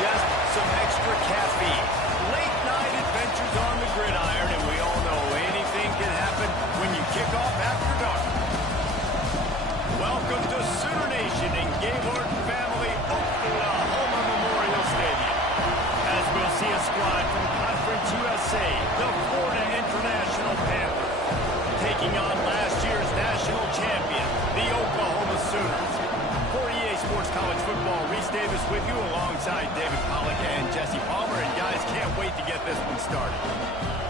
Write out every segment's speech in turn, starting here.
just some extra caffeine. Late night adventures on the gridiron, and we all know anything can happen when you kick off after dark. Welcome to Sooner Nation and Gabe Horton family, Oklahoma Memorial Stadium. As we'll see a squad from Conference USA, the Florida International Panthers, taking on last year's national champion, the Oklahoma Sooners. For EA Sports College Football, Reese Davis with you alongside David Pollack and Jesse Palmer. And guys, can't wait to get this one started.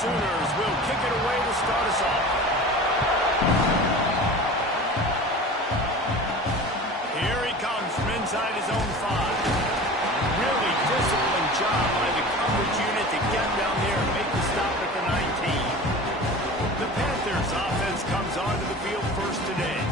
Sooners will kick it away to start us off. Here he comes from inside his own 5. Really disciplined job by the coverage unit to get down there and make the stop at the 19. The Panthers offense comes onto the field first today.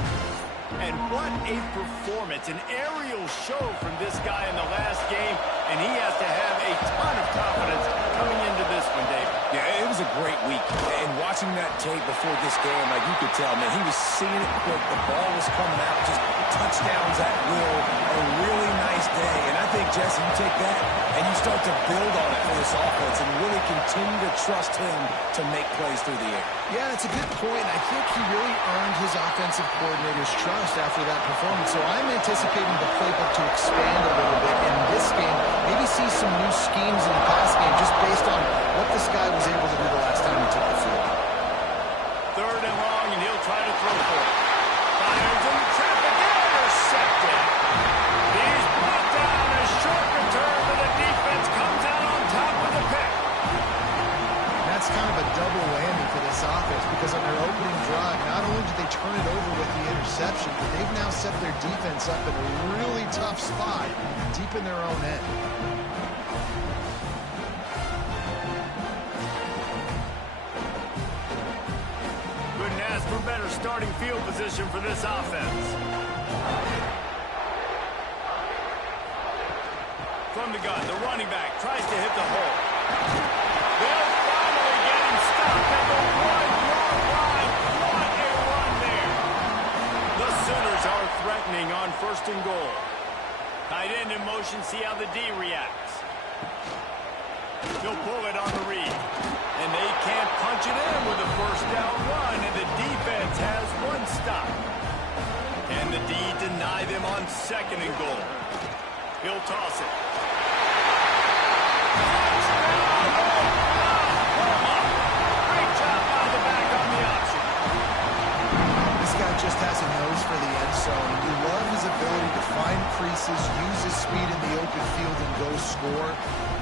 And what a performance, an aerial show from this guy in the last game, and he has to have a ton of confidence coming into this one, Dave. Yeah, it was a great week, and watching that tape before this game, like you could tell, man, he was seeing it quick, the ball was coming out, just touchdowns at will, a really nice day, and I think, Jesse, you take that and you start to build on it for this offense and really continue to trust him to make plays through the air. Yeah, that's a good point. I think he really earned his offensive coordinator's trust after that performance. So I'm anticipating the playbook to expand a little bit in this game. Maybe see some new schemes in the pass game just based on what this guy was able to do the last time he took the field. 3rd and long, and he'll try to throw for it. Fires in traffic, intercepted. He's brought down a short return, but the defense comes out on top of the pick. That's kind of a double whammy for this offense because on their opening drive, not only did they turn it over with the interception, but they've now set their defense up in a really tough spot deep in their own end. Couldn't ask for better starting field position for this offense. From the gun, the running back tries to hit the hole. They'll finally get him stopped at the 1-yard line. What a run there. The Sooners are threatening on 1st and goal. Tight end in motion, see how the D reacts. He'll pull it on the read. And they can't punch it in with a 1st down run, and the defense has 1 stop. Can the D deny them on 2nd and goal? He'll toss it. Great job by the back on the option. This guy just has a nose for the end zone. You love his ability to find creases, use his speed in the open field, and go score.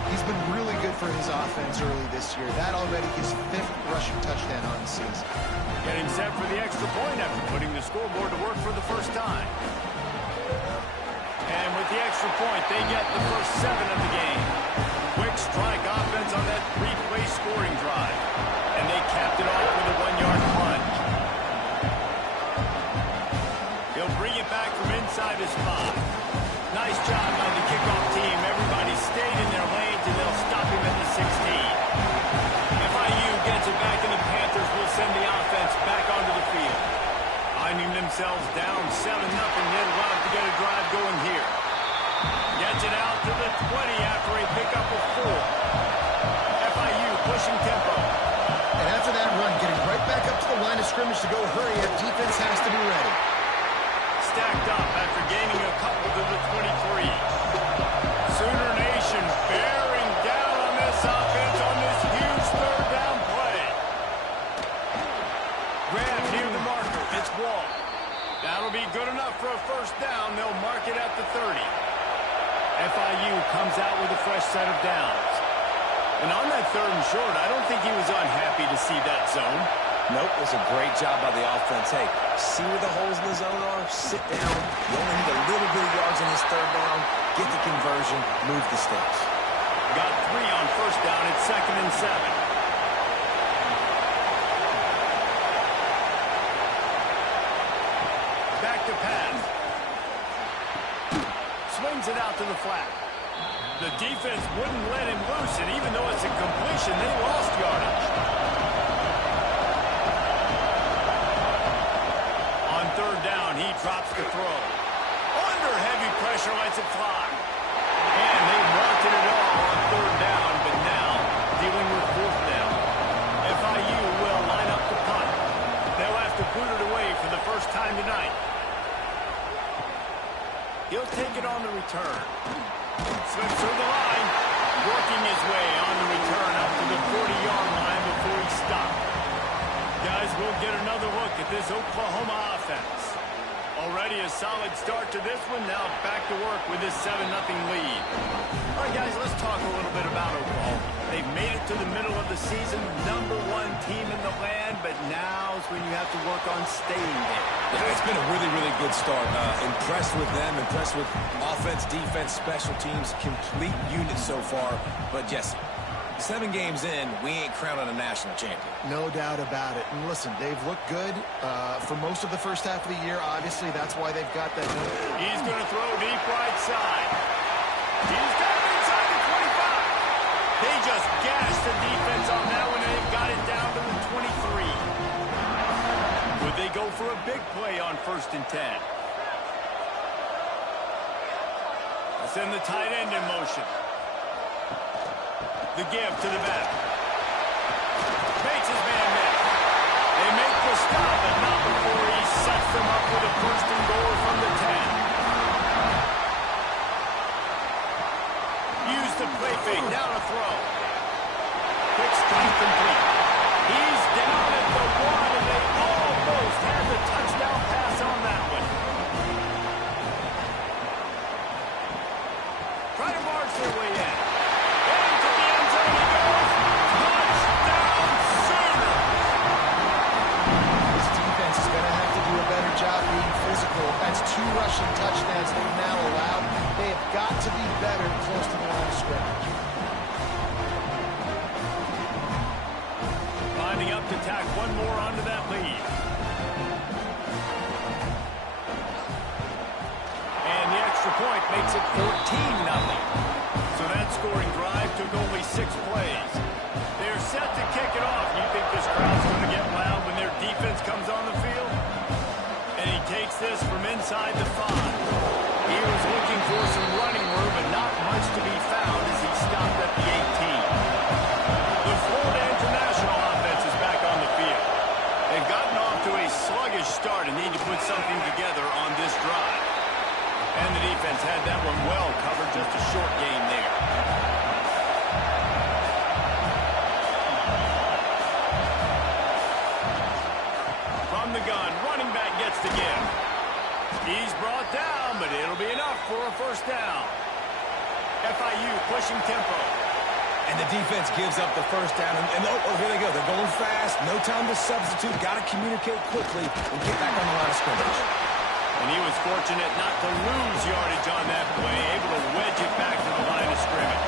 He's been really good for his offense early this year. That already his 5th rushing touchdown on the season. Getting set for the extra point after putting the scoreboard to work for the first time. And with the extra point, they get the first 7 of the game. Quick strike offense on that 3-play scoring drive. And they capped it off with a 1-yard plunge. He'll bring it back from inside his 5. Nice job by the kickoff team. Everybody stayed in their lanes, and they'll stop him at the 16. FIU gets it back, and the Panthers will send the offense back onto the field. Finding themselves down 7-0, they'd love to get a drive going here. Gets it out to the 20 after a pickup of 4. FIU pushing tempo. And after that run, getting right back up to the line of scrimmage to go hurry up, defense has to be ready. Stacked up after gaining a couple to the 23. Sooner Nation bearing down on this offense on this huge 3rd down play. Grab near the marker. It's Wall. That'll be good enough for a 1st down. They'll mark it at the 30. FIU comes out with a fresh set of downs. And on that 3rd and short, I don't think he was unhappy to see that zone. Nope, it was a great job by the offense. Hey, see where the holes in the zone are, sit down. You only need a little bit of yards in this 3rd down, get the conversion, move the sticks. Got 3 on 1st down at 2nd and 7. Back to pass. Swings it out to the flat. The defense wouldn't let him loose, and even though it's a completion, they lost yardage. On 3rd down, he drops the throw. Under heavy pressure, lets it fly. And they wanted it all on 3rd down, but now dealing with 4th down. FIU will line up the punt. They'll have to boot it away for the first time tonight. He'll take it on the return. Slips through the line, working his way on the return up to the 40-yard line before he stopped. Guys, we'll get another look at this Oklahoma offense. Already Alrighty, a solid start to this one. Now back to work with this 7-0 lead. All right, guys, let's talk a little bit about Oklahoma. They've made it to the middle of the season, #1 team in the land, but now's when you have to work on staying there. Yeah, it's been a really, really good start. Impressed with them, impressed with offense, defense, special teams, complete unit so far. But, Jesse, 7 games in, we ain't crowning a national champion. No doubt about it. And listen, they've looked good for most of the first half of the year. Obviously, that's why they've got that. He's going to throw deep right side. He's got it inside the 25. They just gashed the defense on that one, and they've got it down to the 23. Would they go for a big play on 1st and 10? Let's send the tight end in motion. The give to the back. Bates his man met. They make the stop, but not before he sets them up with a 1st and goal from the 10. Use the play fake, now to throw. Quick strike complete. He's down at the 1, and they almost had the touchdown pass on that one. Try to march their way in. Into the end zone he goes. Touchdown Sooner! This defense is going to have to do a better job being physical. That's 2 rushing touchdowns they've now allowed. They have got to be better close to the line of scrimmage. Lining up to tack one more onto that lead. And the extra point makes it 14-0. So that scoring drive took only 6 plays. They're set to kick it off. You think this crowd's going to get loud when their defense comes on the field? And he takes this from inside the 5. He was looking for some running room, but not much to be found as he stopped at the 18. The Florida International offense is back on the field. They've gotten off to a sluggish start and need to put something together on this drive. And the defense had that one well covered, just a short game there. From the gun, running back gets the give. He's brought down, but it'll be enough for a 1st down. FIU pushing tempo. And the defense gives up the 1st down. And here they go. They're going fast. No time to substitute. Got to communicate quickly and get back on the line of scrimmage. And he was fortunate not to lose yardage on that play, able to wedge it back to the line of scrimmage.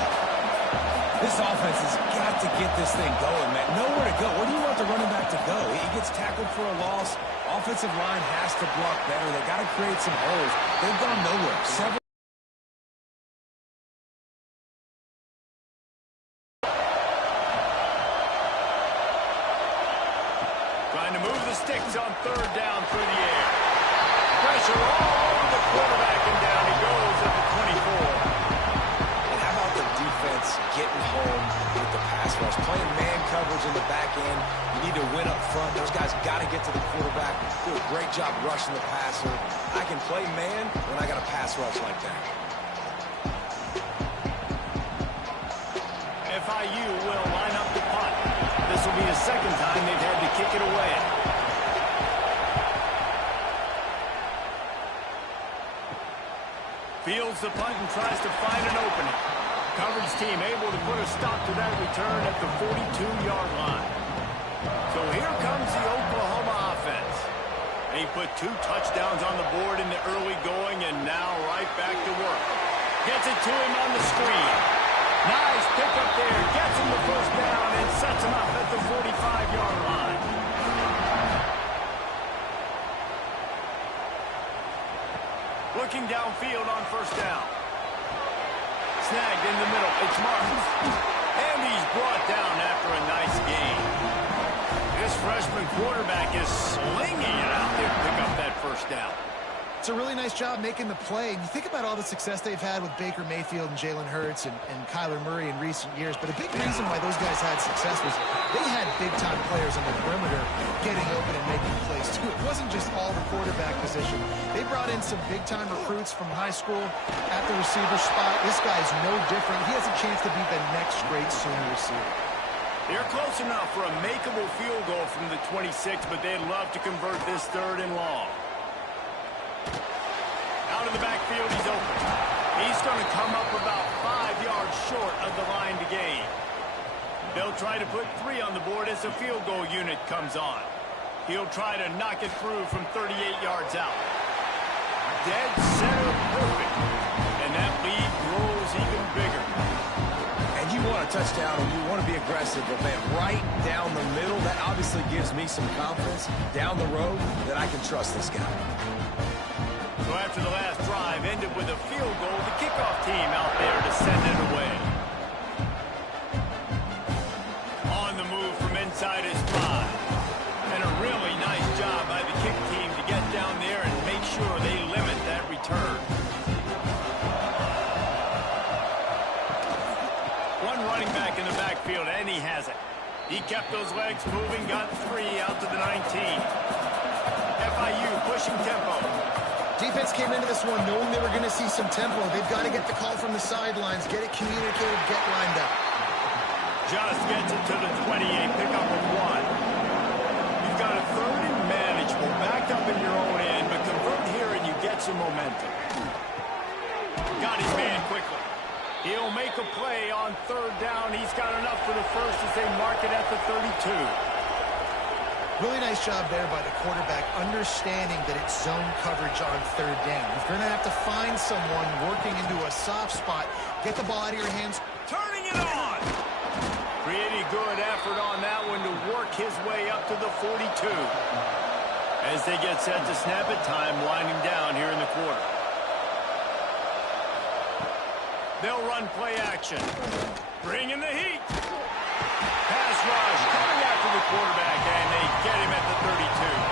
This offense has got to get this thing going, man. Nowhere to go. Where do you want the running back to go? He gets tackled for a loss. Offensive line has to block better. They got to create some holes. They've gone nowhere. Trying to move the sticks on 3rd down through the air. Pressure all over the quarterback, and down he goes at the 24. And how about the defense getting home with the pass rush? Playing man coverage in the back end. You need to win up front. Those guys got to get to the quarterback. Do a great job rushing the passer. I can play man when I got a pass rush like that. FIU will line up the punt. This will be the 2nd time they've had to kick it away. Fields the punt and tries to find an opening. Coverage team able to put a stop to that return at the 42-yard line. So here comes the Oklahoma offense. They put 2 touchdowns on the board in the early going, and now right back to work. Gets it to him on the screen. Nice pick up there. Gets him the 1st down and sets him up at the 45-yard line. Looking downfield on 1st down. Snagged in the middle. It's Martin. And he's brought down after a nice gain. This freshman quarterback is slinging it out there to pick up that 1st down. It's a really nice job making the play. And you think about all the success they've had with Baker Mayfield and Jalen Hurts and Kyler Murray in recent years. But a big reason why those guys had success was they had big-time players on the perimeter getting open and making plays, too. It wasn't just all the quarterback position. They brought in some big-time recruits from high school at the receiver spot. This guy's no different. He has a chance to be the next great Sooner receiver. They're close enough for a makeable field goal from the 26, but they'd love to convert this 3rd and long. Out of the backfield, he's open. He's going to come up about 5 yards short of the line to gain. They'll try to put 3 on the board as the field goal unit comes on. He'll try to knock it through from 38 yards out. Dead center perfect. And that lead grows even bigger. And you want a touchdown and you want to be aggressive, but man, right down the middle, that obviously gives me some confidence down the road that I can trust this guy. So after the last drive ended with a field goal, the kickoff team out there to send it away. On the move from inside his 5. And a really nice job by the kick team to get down there and make sure they limit that return. One running back in the backfield, and he has it. He kept those legs moving, got 3 out to the 19. FIU pushing tempo. Defense came into this one knowing they were going to see some tempo. They've got to get the call from the sidelines, get it communicated, get lined up. Just gets it to the 28, pick up a 1. You've got a 3rd and manageable, backed up in your own end, but convert here and you get some momentum. Got his man quickly. He'll make a play on 3rd down. He's got enough for the first as they mark it at the 32. Really nice job there by the quarterback, understanding that it's zone coverage on 3rd down. You're going to have to find someone working into a soft spot. Get the ball out of your hands. Turning it on. Pretty good effort on that one to work his way up to the 42. As they get set to snap it, time winding down here in the quarter. They'll run play action. Bring in the heat. Pass rush coming after the quarterback, and they get him at the 32.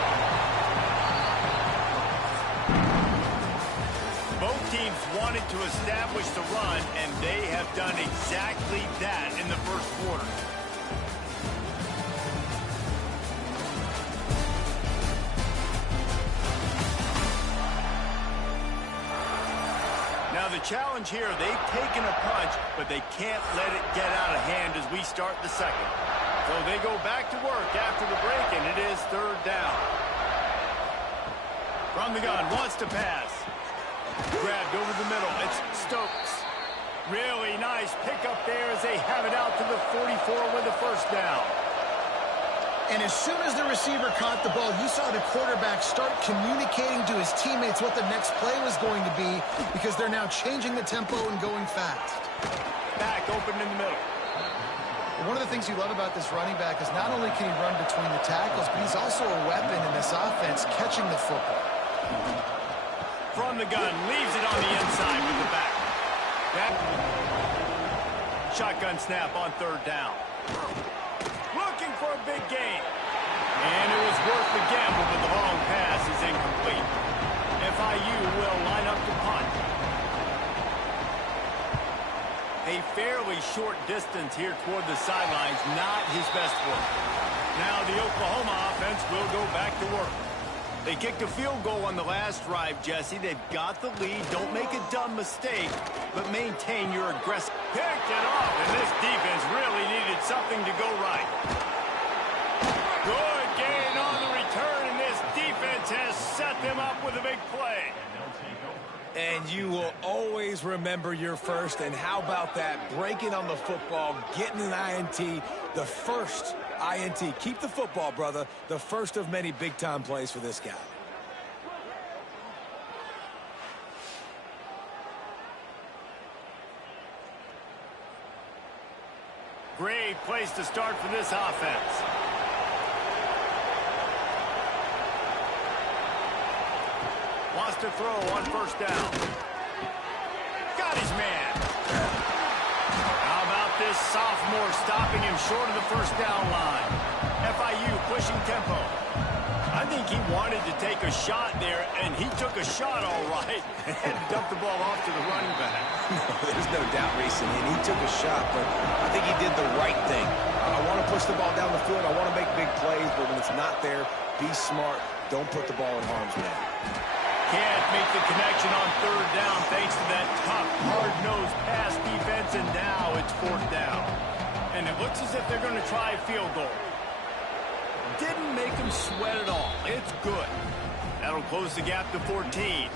Both teams wanted to establish the run, and they have done exactly that in the first quarter. Now the challenge here, they've taken a punch, but they can't let it get out of hand as we start the second. So they go back to work after the break, and it is 3rd down. From the gun, wants to pass. Grabbed over the middle, it's Stokes. Really nice pickup there as they have it out to the 44 with the 1st down. And as soon as the receiver caught the ball, you saw the quarterback start communicating to his teammates what the next play was going to be because they're now changing the tempo and going fast. Back open in the middle. One of the things you love about this running back is not only can he run between the tackles, but he's also a weapon in this offense catching the football. From the gun, leaves it on the inside with the back. Shotgun snap on 3rd down. Looking for a big gain. And it was worth the gamble, but the long pass is incomplete. FIU will line up to punt. A fairly short distance here toward the sidelines, not his best work. Now the Oklahoma offense will go back to work. They kicked a field goal on the last drive, Jesse. They've got the lead. Don't make a dumb mistake, but maintain your aggressive. Picked it off, and this defense really needed something to go right. Good gain on the return, and this defense has set them up with a big play. And you will always remember your first, and how about that? Breaking on the football, getting an INT, the first INT. Keep the football, brother. The first of many big-time plays for this guy. Great place to start for this offense. Wants to throw on 1st down. Got his man. How about this sophomore stopping him short of the 1st down line? FIU pushing tempo. I think he wanted to take a shot there, and he took a shot all right and dumped the ball off to the running back. There's no doubt, Reese, and he took a shot, but I think he did the right thing. I want to push the ball down the field. I want to make big plays, but when it's not there, be smart. Don't put the ball in harm's way. Can't make the connection on 3rd down thanks to that tough, hard-nosed pass defense, and now it's 4th down. And it looks as if they're going to try a field goal. Didn't make them sweat at all. It's good. That'll close the gap to 14.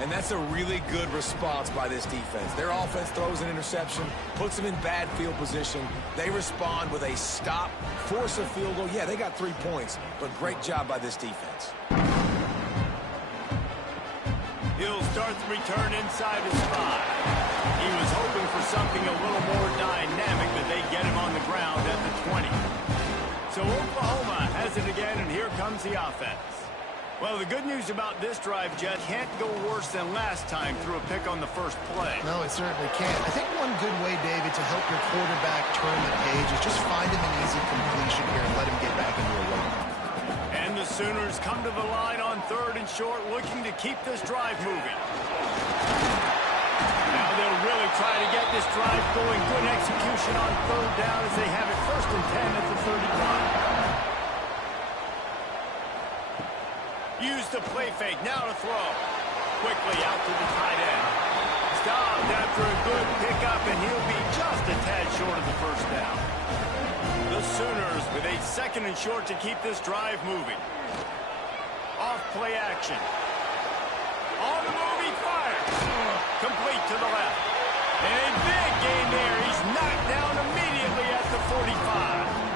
And that's a really good response by this defense. Their offense throws an interception, puts them in bad field position. They respond with a stop, force a field goal. Yeah, they got 3 points, but great job by this defense. He'll start the return inside his 5. He was hoping for something a little more dynamic, but they get him on the ground at the 20. So Oklahoma has it again, and here comes the offense. Well, the good news about this drive, Jed, can't go worse than last time through a pick on the first play. No, it certainly can't. I think one good way, David, to help your quarterback turn the page is just find him an easy completion here and let him get back into a run. And the Sooners come to the line on 3rd and short, looking to keep this drive moving. Now they'll really try to get this drive going. Good execution on 3rd down as they have it 1st and 10 at the 31. Use the play fake, now to throw. Quickly out to the tight end. Stopped after a good pickup, and he'll be just a tad short of the 1st down. The Sooners with a 2nd and short to keep this drive moving. Off play action. On the move, he fires. Complete to the left. And a big gain there. He's knocked down immediately at the 45.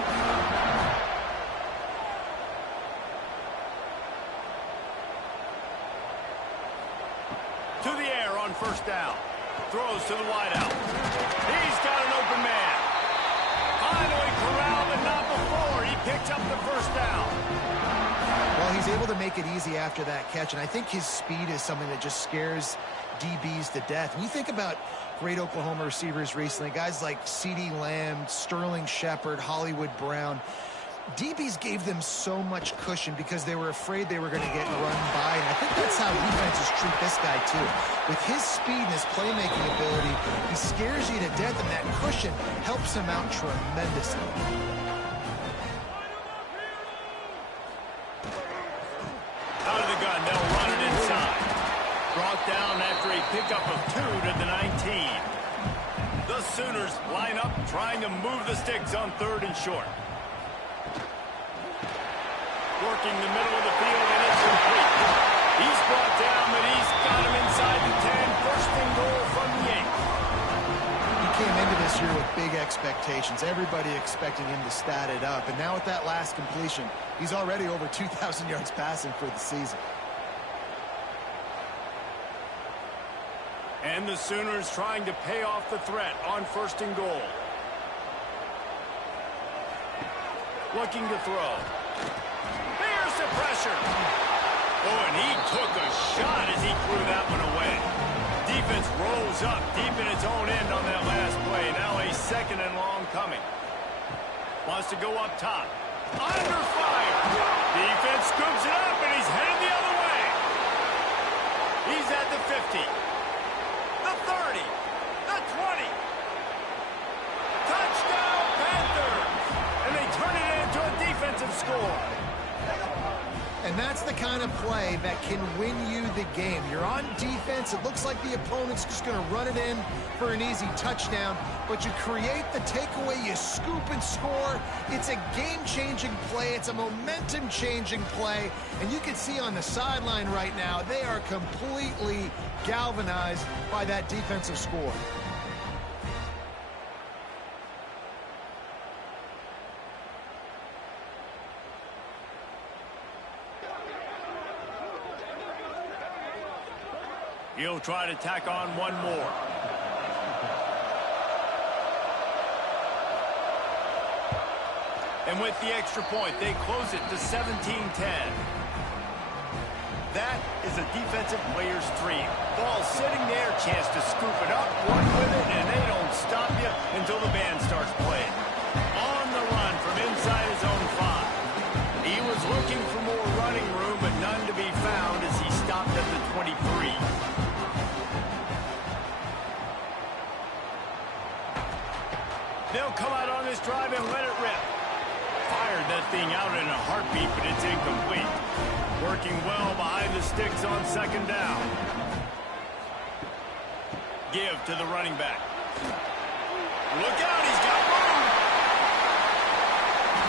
To the air on 1st down. Throws to the wideout. He's got an open man. Finally corralled, but not before. He picks up the 1st down. Well, he's able to make it easy after that catch, and I think his speed is something that just scares DBs to death. When you think about great Oklahoma receivers recently, guys like CeeDee Lamb, Sterling Shepard, Hollywood Brown, DBs gave them so much cushion because they were afraid they were going to get run by, and I think that's how defenses treat this guy too. With his speed and his playmaking ability, he scares you to death, and that cushion helps him out tremendously. Out of the gun, they'll run it inside. Brought down after a pickup of 2 to the 19. The Sooners line up, trying to move the sticks on 3rd and short. Working the middle of the field, and it's complete. He's brought down, but he's got him inside the 10. 1st and goal from the 8. He came into this year with big expectations. Everybody expecting him to stat it up. And now with that last completion, he's already over 2,000 yards passing for the season. And the Sooners trying to pay off the threat on 1st and goal. Looking to throw. There's the pressure. Oh, and he took a shot as he threw that one away. Defense rolls up deep in its own end on that last play. Now a 2nd and long coming. Wants to go up top. Under fire. Defense scoops it up, and he's headed the other way. He's at the 50. The 30. The 20. Touchdown, Panthers. And they turn it into a defensive score. And that's the kind of play that can win you the game. You're on defense. It looks like the opponent's just going to run it in for an easy touchdown. But you create the takeaway. You scoop and score. It's a game-changing play. It's a momentum-changing play. And you can see on the sideline right now, they are completely galvanized by that defensive score. He'll try to tack on one more. And with the extra point, they close it to 17-10. That is a defensive player's dream. Ball sitting there, chance to scoop it up, run with it, and they don't stop you until the band starts playing. On the run from inside his own 5. He was looking for more running room, but none to be found as he stopped at the 23. They'll come out on this drive and let it rip. Fired that thing out in a heartbeat, but it's incomplete. Working well behind the sticks on 2nd down. Give to the running back. Look out, he's got room.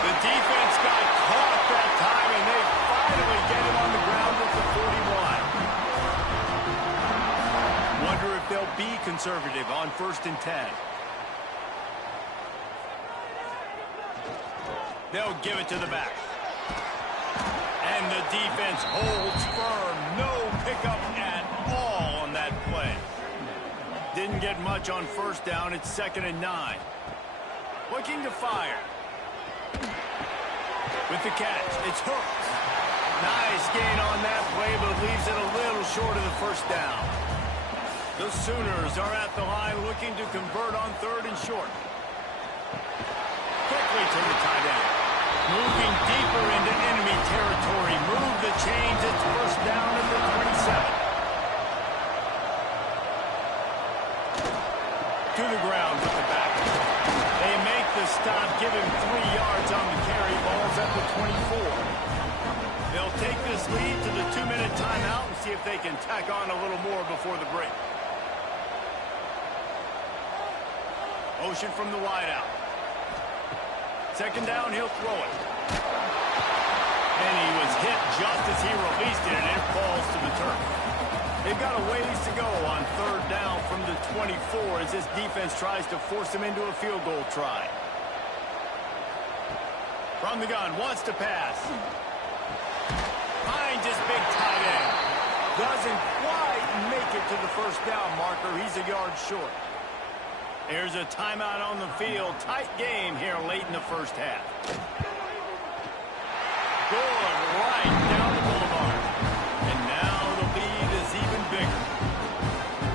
The defense got caught that time, and they finally get him on the ground be conservative on 1st and 10. They'll give it to the back. And the defense holds firm. No pickup at all on that play. Didn't get much on 1st down. It's 2nd and 9. Looking to fire. With the catch, it's hooked. Nice gain on that play, but leaves it a little short of the 1st down. The Sooners are at the line looking to convert on 3rd and short. Quickly to the tight end. Moving deeper into enemy territory. Move the chains. It's 1st down at the 27. To the ground with the back. They make the stop, give him 3 yards on the carry. Ball's at the 24. They'll take this lead to the 2-minute timeout and see if they can tack on a little more before the break. Motion from the wideout. 2nd down, he'll throw it. And he was hit just as he released it, and it falls to the turf. They've got a ways to go on 3rd down from the 24 as this defense tries to force him into a field goal try. From the gun, wants to pass. Finds his big tight end. Doesn't quite make it to the 1st down marker. He's a yard short. There's a timeout on the field. Tight game here late in the 1st half. Going right down the boulevard. And now the lead is even bigger.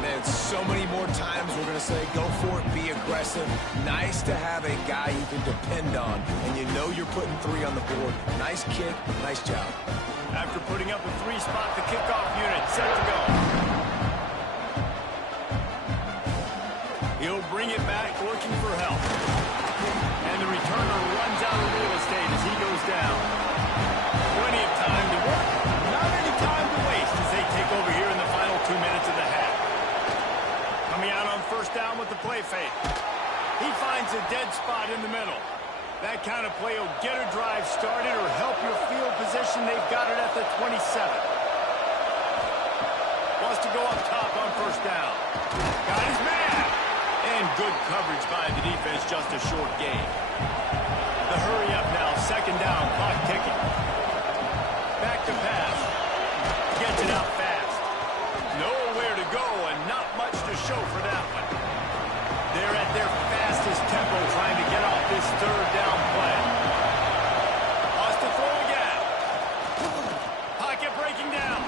Man, so many more times we're going to say go for it, be aggressive. Nice to have a guy you can depend on. And you know you're putting 3 on the board. Nice kick, nice job. After putting up a 3-spot, the kickoff unit set to go. He'll bring it back looking for help. And the returner runs out of real estate as he goes down. Plenty of time to work. Not any time to waste as they take over here in the final 2 minutes of the half. Coming out on 1st down with the play fake. He finds a dead spot in the middle. That kind of play will get a drive started or help your field position. They've got it at the 27. Wants to go up top on 1st down. Got his man. And good coverage by the defense, just a short gain. The hurry up now, 2nd down, clock ticking. Back to pass. Gets it out fast. Nowhere to go and not much to show for that one. They're at their fastest tempo trying to get off this 3rd down play. Wants to throw again. Pocket breaking down.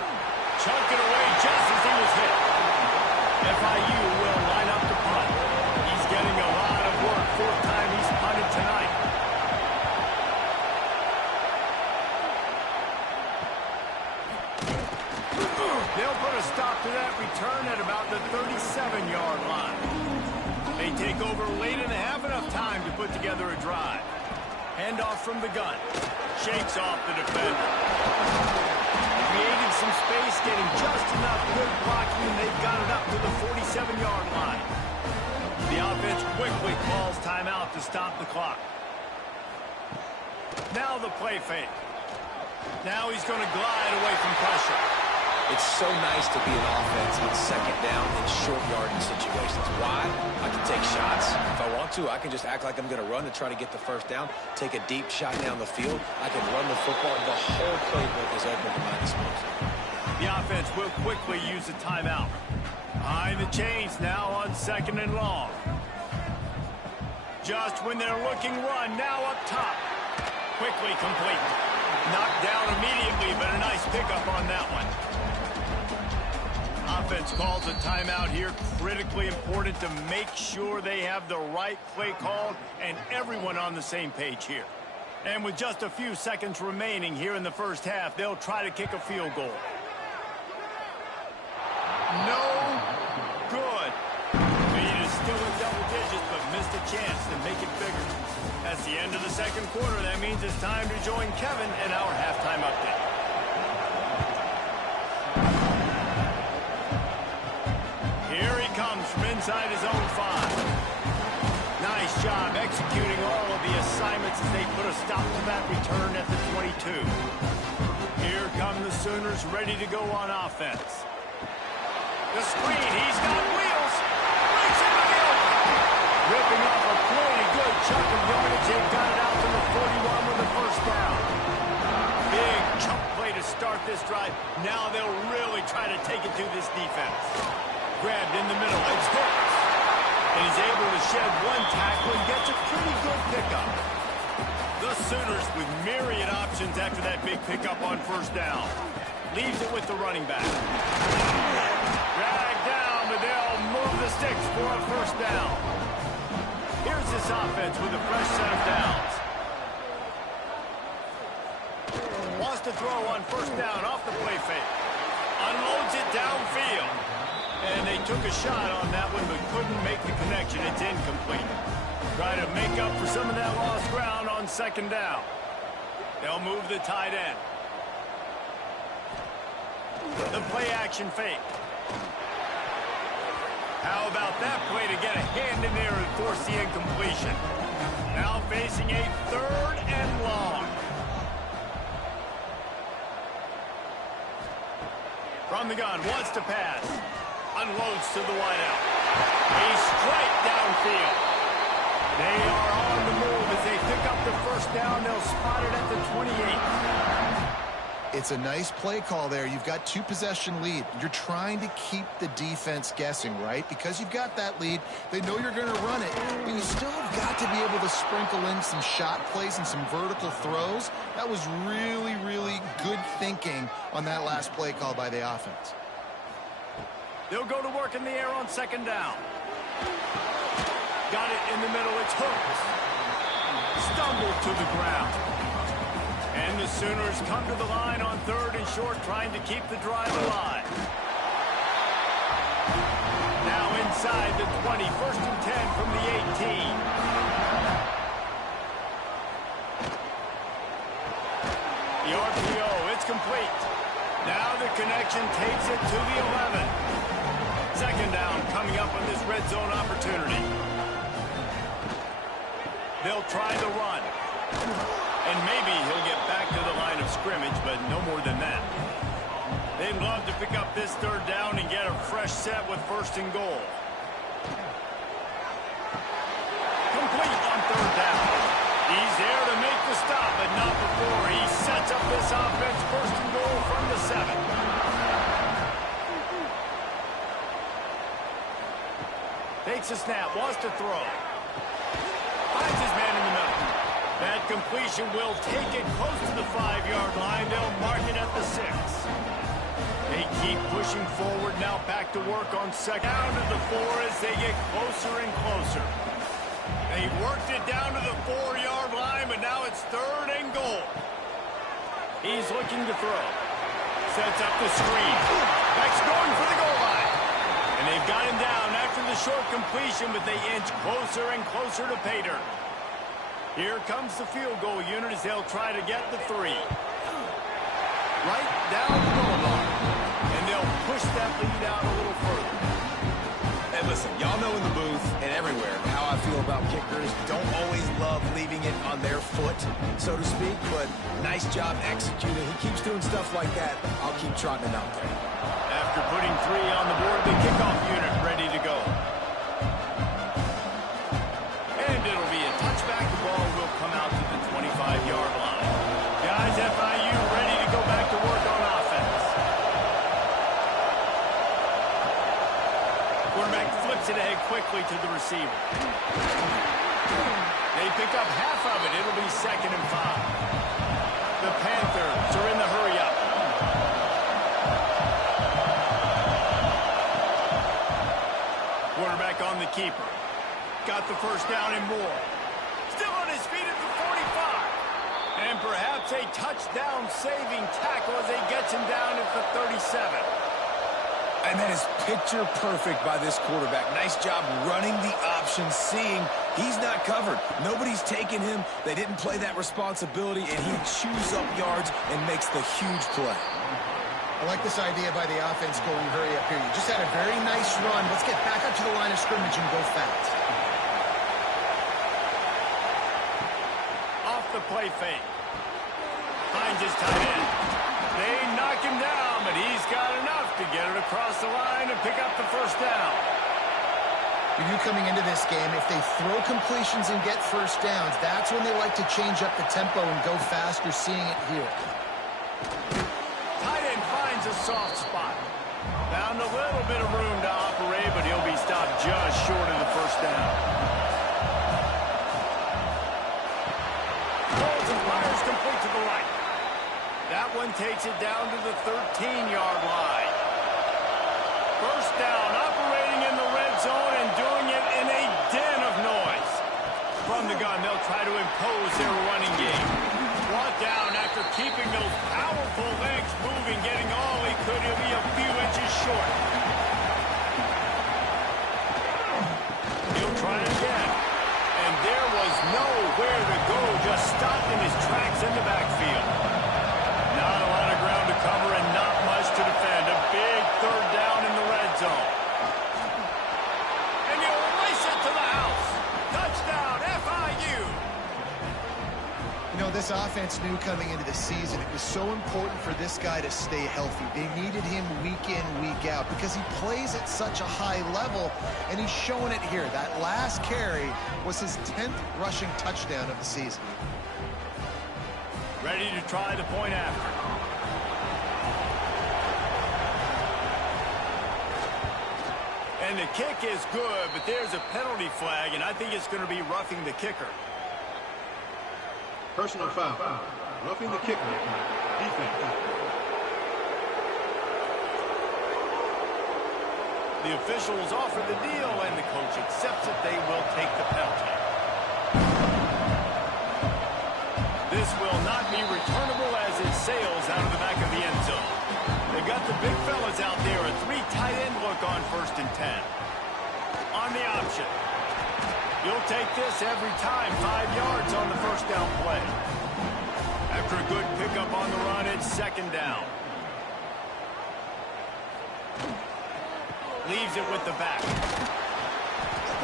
Chunk it away just as he was hit. FIU will line up to punt. He's getting a lot of work. 4th time he's punted tonight. They'll put a stop to that return at about the 37-yard line. They take over late in the half, enough time to put together a drive. Handoff from the gun. Shakes off the defender. Creating some space, getting just enough good blocking, and they've got it up to the 47-yard line. The offense quickly calls timeout to stop the clock. Now the play fake. Now he's going to glide away from pressure. It's so nice to be an offense on 2nd down in short yardage situations. Why? I can take shots. If I want to, I can just act like I'm going to run and try to get the 1st down, take a deep shot down the field. I can run the football. The whole playbook is open to my disposal. The offense will quickly use a timeout. Behind the chains now on 2nd and long. Just when they're looking run, now up top. Quickly complete. Knocked down immediately, but a nice pickup on that one. Offense calls a timeout here. Critically important to make sure they have the right play called and everyone on the same page here. And with just a few seconds remaining here in the 1st half, they'll try to kick a field goal. No good. Lead is still in double digits, but missed a chance to make it bigger. That's the end of the 2nd quarter. That means it's time to join Kevin in our halftime update. Here he comes from inside his own 5. Nice job executing all of the assignments as they put a stop to that return at the 22. Here come the Sooners ready to go on offense. The screen, he's got wheels. Breaks into the open. Ripping off a pretty good chunk of yardage. They got it out to the 41 with the first down. Big chunk play to start this drive. Now they'll really try to take it to this defense. Grabbed in the middle. It's Hooks. And he's able to shed one tackle and gets a pretty good pickup. The Sooners with myriad options after that big pickup on first down. Leaves it with the running back. Dragged down, but they'll move the sticks for a first down. Here's this offense with a fresh set of downs. Wants to throw on first down off the play fake. Unloads it downfield. And they took a shot on that one, but couldn't make the connection. It's incomplete. Try to make up for some of that lost ground on second down. They'll move the tight end. The play-action fake. How about that play to get a hand in there and force the incompletion? Now facing a 3rd and long. From the gun, wants to pass. Unloads to the wideout. A strike downfield. They are on the move as they pick up the first down. They'll spot it at the 28. It's a nice play call there. You've got 2-possession lead. You're trying to keep the defense guessing, right? Because you've got that lead, they know you're going to run it. But you still have got to be able to sprinkle in some shot plays and some vertical throws. That was really, really good thinking on that last play call by the offense. They'll go to work in the air on second down. Got it in the middle. It's Hooks. Stumbled to the ground. And the Sooners come to the line on 3rd and short, trying to keep the drive alive. Now inside the 20, 1st and 10 from the 18. The RPO, it's complete. Now the connection takes it to the 11. Second down coming up on this red zone opportunity. They'll try the run. And maybe he'll get back to the line of scrimmage, but no more than that. They'd love to pick up this 3rd down and get a fresh set with 1st and goal. Complete on 3rd down. He's there to make the stop, but not before he sets up this offense. 1st and goal from the 7. Takes a snap, wants to throw. Finds his man in the middle. That completion will take it close to the 5-yard line. They'll mark it at the 6. They keep pushing forward, now back to work on second. Down to the 4 as they get closer and closer. They worked it down to the 4-yard line, but now it's 3rd and goal. He's looking to throw. Sets up the screen. Beck's going for the goal line. And they've got him down after the short completion, but they inch closer and closer to pay dirt. Here comes the field goal unit as they'll try to get the 3. Right down the goal line. And they'll push that lead out a little further. And listen, y'all know in the booth and everywhere how I feel about kickers. Don't always love leaving it on their foot, so to speak, but nice job executing. He keeps doing stuff like that. I'll keep trotting him out there. After putting 3 on the board, the kickoff unit ready to go. And it'll be a touchback. The ball will come out to the 25-yard line. Guys, FIU ready to go back to work on offense. Quarterback flips it ahead quickly to the receiver. They pick up half of it. It'll be 2nd and 5. The Panthers are in the hurry-up. Quarterback on the keeper. Got the first down and more. Still on his feet at the 45. And perhaps a touchdown-saving tackle as he gets him down at the 37. And that is picture perfect by this quarterback. Nice job running the option, seeing he's not covered. Nobody's taking him. They didn't play that responsibility, and he chews up yards and makes the huge play. I like this idea by the offense going hurry up here. You just had a very nice run. Let's get back up to the line of scrimmage and go fast. Off the play fake. Finds his tight end. They knock him down, but he's got enough to get it across the line and pick up the first down. FIU coming into this game, if they throw completions and get first downs, that's when they like to change up the tempo and go faster, seeing it here. Tight end finds a soft spot. Found a little bit of room to operate, but he'll be stopped just short of the first down. Throws and fires complete to the right. That one takes it down to the 13-yard line. First down, operating in the red zone and doing it in a den of noise. From the gun, they'll try to impose their running game. Brought down after keeping those powerful legs moving, getting all he could. He'll be a few inches short. He'll try again. And there was nowhere to go, just stopped in his tracks in the backfield. Not a lot of ground to cover and not much to defend. A big third down in the red zone. And he'll race it to the house. Touchdown, FIU. You know, this offense knew coming into the season it was so important for this guy to stay healthy. They needed him week in, week out because he plays at such a high level, and he's showing it here. That last carry was his 10th rushing touchdown of the season. Ready to try the point after. And the kick is good, but there's a penalty flag, and I think it's going to be roughing the kicker. Personal foul. Roughing the kicker. Defense. The officials offer the deal, and the coach accepts it. They will take the penalty. This will not be returnable as it sails out of the back of the end zone. They've got the big fellas out there. A three tight end look on 1st and 10. On the option. You'll take this every time. 5 yards on the first down play. After a good pickup on the run, it's 2nd down. Leaves it with the back.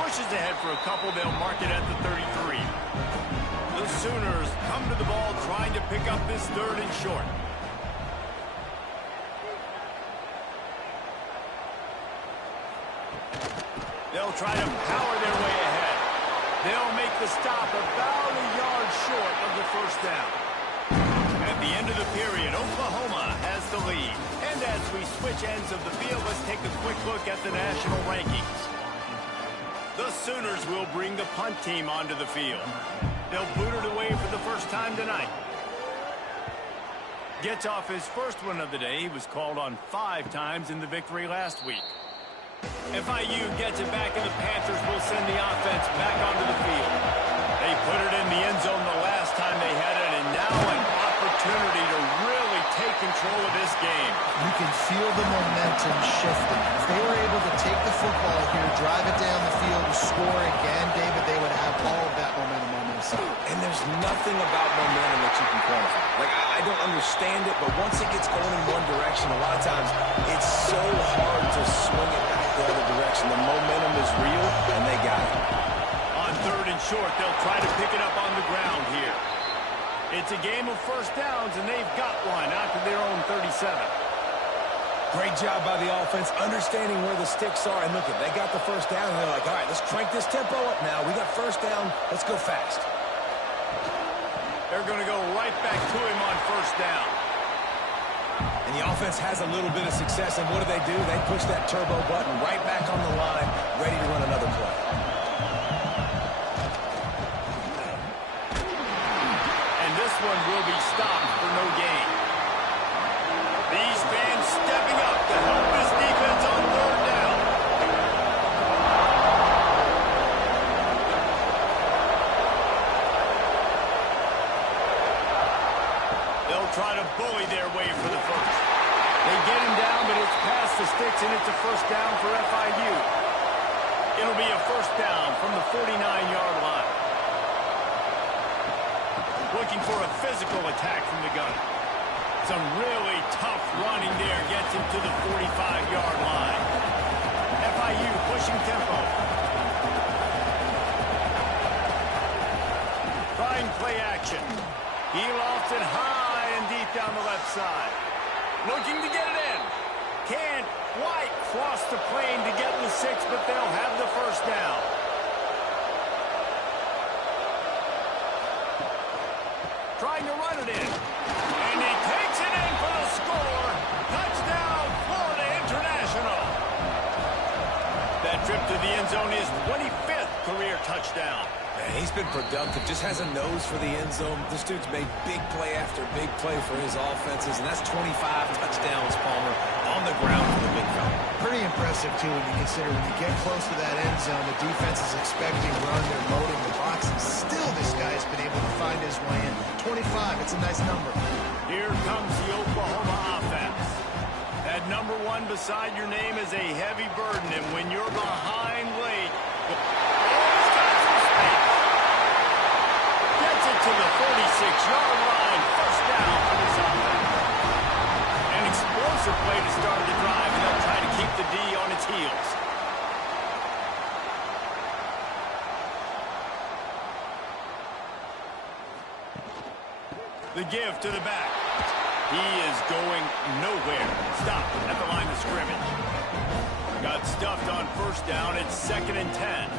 Pushes ahead for a couple. They'll mark it at the 33. The Sooners come to the ball trying to pick up this 3rd and short. They'll try to power their way ahead. They'll make the stop about a yard short of the first down. At the end of the period, Oklahoma has the lead. And as we switch ends of the field, let's take a quick look at the national rankings. The Sooners will bring the punt team onto the field. They'll boot it away for the first time tonight. Gets off his first one of the day. He was called on 5 times in the victory last week. FIU gets it back, and the Panthers will send the offense back onto the field. They put it in the end zone the last time they had it, and now an opportunity to really take control of this game. You can feel the momentum shifting. If they were able to take the football here, drive it down the field, and score again, David, they would have all of that momentum on their side. And there's nothing about momentum that you can quantify. Like, I don't understand it, but once it gets going in one direction, a lot of times it's so hard to swing it back the other direction. The momentum is real, and they got it. On 3rd and short, they'll try to pick it up on the ground here. It's a game of first downs, and they've got one out to their own 37. Great job by the offense, understanding where the sticks are. And look, they got the first down, and they're like, all right, let's crank this tempo up now. We got first down. Let's go fast. They're going to go right back to him on first down. And the offense has a little bit of success, and what do? They push that turbo button right back on the line, ready to run another play. And this one will be stopped for no gain. These fans stepping up to help this defense on 3rd down. They'll try to bully their way for the first. They get him down, but it's past the sticks, and it's a first down for FIU. It'll be a first down from the 49-yard line. Looking for a physical attack from the gun. Some really tough running there gets him to the 45-yard line. FIU pushing tempo. Trying play action. He lofts it high and deep down the left side. Looking to get it in. Can't quite cross the plane to get the 6, but they'll have the first down. Trying to run it in. And he takes it in for the score. Touchdown, Florida International. That trip to the end zone is 25th career touchdown. Man, he's been productive, just has a nose for the end zone. This dude's made big play after big play for his offenses, and that's 25 touchdowns, Palmer, on the ground for the big fella. Pretty impressive, too, when you consider when you get close to that end zone, the defense is expecting run, they're loading the box, and still this guy's been able to find his way in. 25, it's a nice number. Here comes the Oklahoma offense. That number 1 beside your name is a heavy burden, and when you're behind late, gets it to the 46-yard line, first down for this offense. An explosive play to start the drive, and they'll try to keep the D on its heels. The give to the back. He is going nowhere. Stop at the line of scrimmage. Got stuffed on first down. It's 2nd and 10.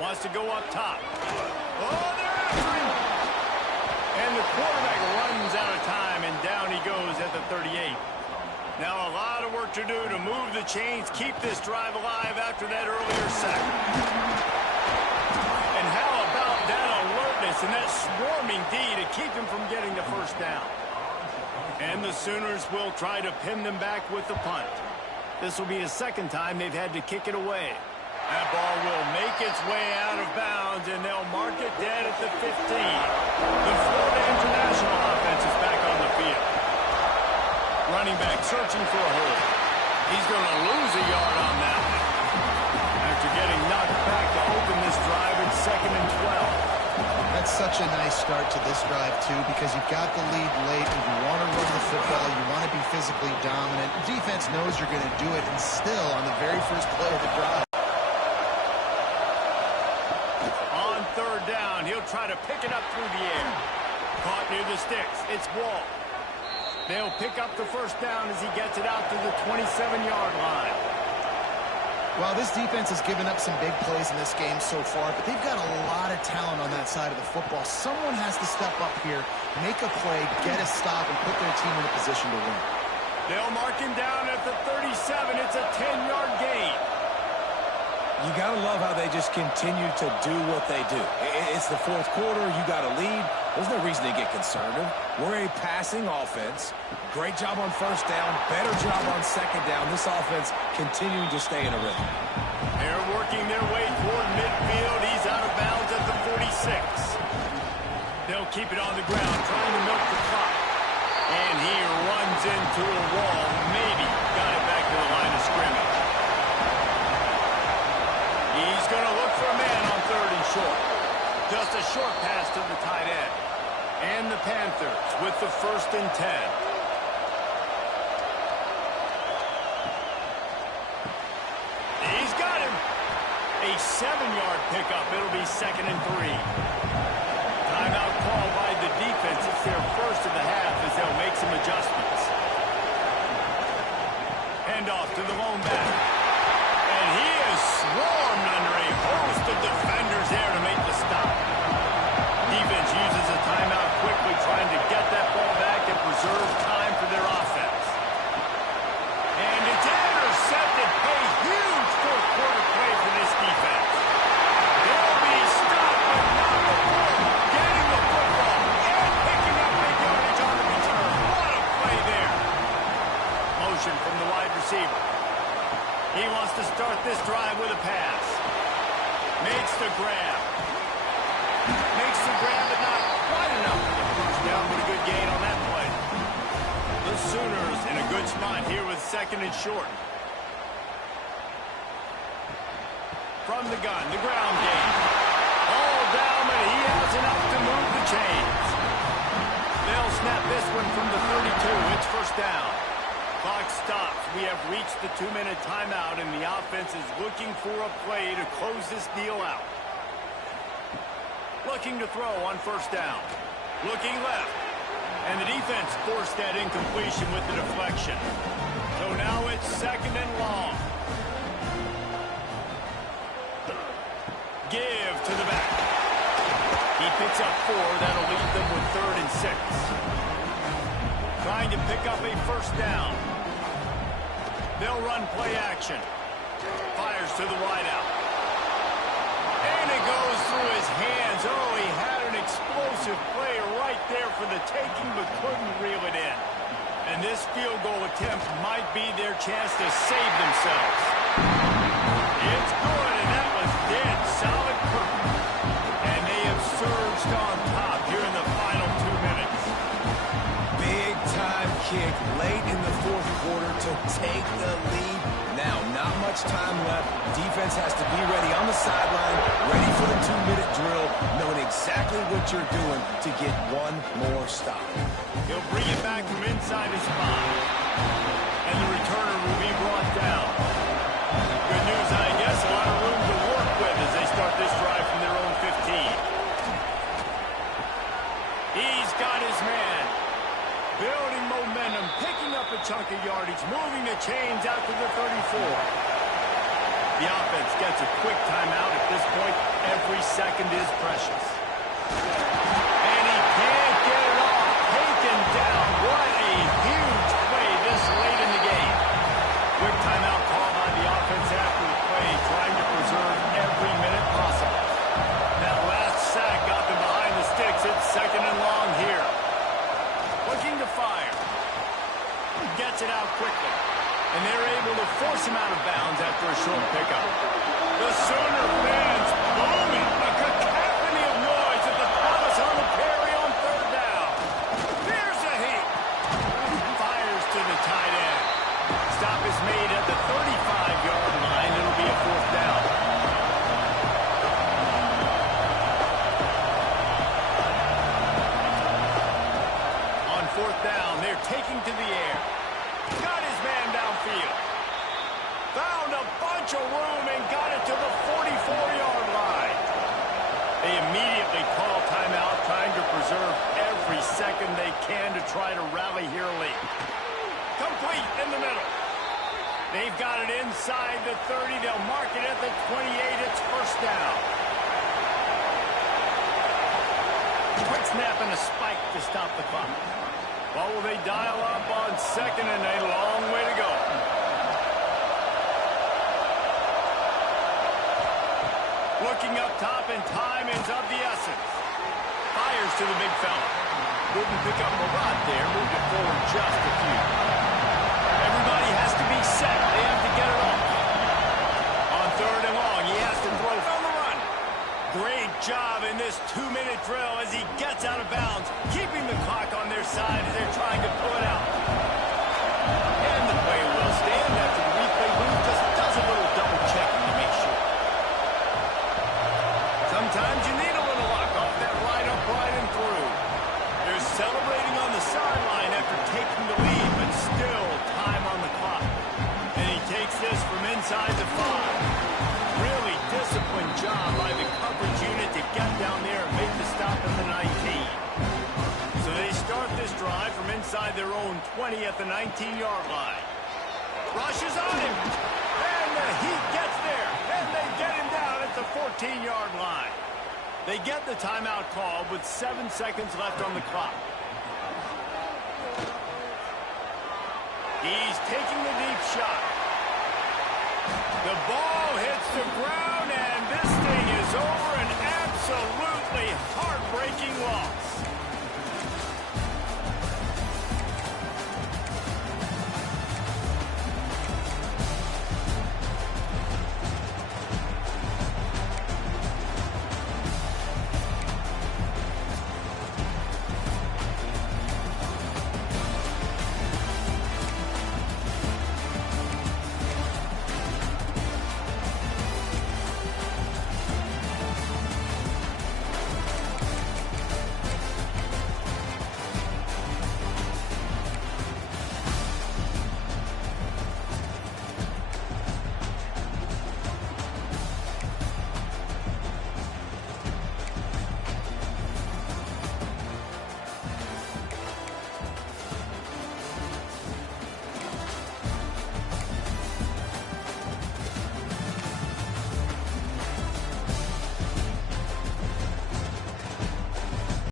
Wants to go up top. Oh, they're after him. And the quarterback runs out of time, and down he goes at the 38. Now a lot of work to do to move the chains, keep this drive alive after that earlier sack. And how about that alertness and that swarming D to keep him from getting the first down? And the Sooners will try to pin them back with the punt. This will be the 2nd time they've had to kick it away. That ball will make its way out of bounds, and they'll mark it dead at the 15. The Florida International offense is back on the field. Running back searching for a hole. He's going to lose a yard on that one. After getting knocked back to open this drive, it's 2nd and 12. That's such a nice start to this drive, too, because you've got the lead late, and you want to run the football, you want to be physically dominant. The defense knows you're going to do it, and still, on the very first play of the drive. On 3rd down, he'll try to pick it up through the air. Caught near the sticks. It's Wall. They'll pick up the first down as he gets it out to the 27-yard line. Well, this defense has given up some big plays in this game so far, but they've got a lot of talent on that side of the football. Someone has to step up here, make a play, get a stop, and put their team in a position to win. They'll mark him down at the 37. It's a 10-yard gain. You got to love how they just continue to do what they do. It's the 4th quarter. You got a lead. There's no reason to get conservative. We're a passing offense. Great job on first down. Better job on 2nd down. This offense continuing to stay in a rhythm. They're working their way toward midfield. He's out of bounds at the 46. They'll keep it on the ground, trying to milk the clock. And he runs into a wall. Maybe got it back to the line of scrimmage. He's going to look for a man on 3rd and short. Just a short pass to the tight end. And the Panthers with the 1st and 10. He's got him. A 7-yard pickup. It'll be 2nd and 3. Timeout call by the defense. It's their first of the half as they'll make some adjustments. Hand off to the lone back. And he is swarmed under a host of defenders there to make the stop. Defense uses a timeout quickly, trying to get that ball back and preserve time for their offense. And it's intercepted. A huge 4th quarter play for this defense. They'll be stopped, but not before getting the football and picking up big yardage on the return. What a play there. Motion from the wide receiver. He wants to start this drive with a pass. Makes the grab. Makes the grab, but not quite enough for the first down, but a good gain on that play. The Sooners in a good spot here with 2nd and short. From the gun, the ground game. All down, but he has enough to move the chains. They'll snap this one from the 32. It's first down. Clock stops. We have reached the 2-minute timeout, and the offense is looking for a play to close this deal out. Looking to throw on first down. Looking left. And the defense forced that incompletion with the deflection. So now it's 2nd and long. Give to the back. He picks up 4. That'll leave them with 3rd and 6. Trying to pick up a 1st down. They'll run play action. Fires to the wideout. And it goes through his hands. Oh, he had an explosive play right there for the taking, but couldn't reel it in. And this field goal attempt might be their chance to save themselves. It's good, and that was dead solid curtain. And they have surged on top here in the final 2 minutes. Big time kick late in the 4th quarter to take the lead. Now, not much time left. Defense has to be ready on the sideline, ready for the 2-minute drill, knowing exactly what you're doing to get one more stop. He'll bring it back from inside his 5. And the returner will be brought down. Good news, I guess, a lot of room to work with as they start this drive from their own 15. He's got his man. Building momentum, picking up a chunk of yardage, moving the chains out to the 34. The offense gets a quick timeout at this point. Every second is precious. And he can't get it off. Taken down. What a huge play this late in the game. Quick timeout call by the offense after the play, trying to preserve every minute possible. That last sack got them behind the sticks. It's 2nd and long here. Looking to fire. Gets it out quickly. And they're able to force him out of bounds after a short pickup. The Sooner fans booming. A cacophony of noise at the Palace on the Prairie on 3rd down. There's a hit. Fires to the tight end. Stop is made at the 35-yard line. It'll be a 4th down. On 4th down, they're taking to the air. Got his man downfield. Found a bunch of room and got it to the 44-yard line. They immediately call timeout, trying to preserve every second they can to try to rally here late. Complete in the middle. They've got it inside the 30. They'll mark it at the 28. It's 1st down. Quick snap and a spike to stop the clock. Well, will they dial up on 2nd and a long way to go? Looking up top, and time is of the essence. Fires to the big fella. Wouldn't pick up a lot there. Moved it forward just a few. Everybody has to be set. They have to get it off. On 3rd and long, he has to throw on the run. Great job in this 2-minute drill as he gets out of bounds, keeping the clock on their side as they're trying to pull it out. And the play will stand after the replay booth just does a little double checking to make sure. Sometimes you need a little luck off that right upright and through. They're celebrating on the sideline after taking the lead, but still time on the clock. And he takes this from inside the 5. Really disciplined job by the coverage unit to get down there and make the stop at the 19. So they start this drive from inside their own 20 at the 19-yard line. Rushes on him. And the Heat gets there. And they get him down at the 14-yard line. They get the timeout called with 7 seconds left on the clock. He's taking the deep shot. The ball hits the ground, and this thing is over and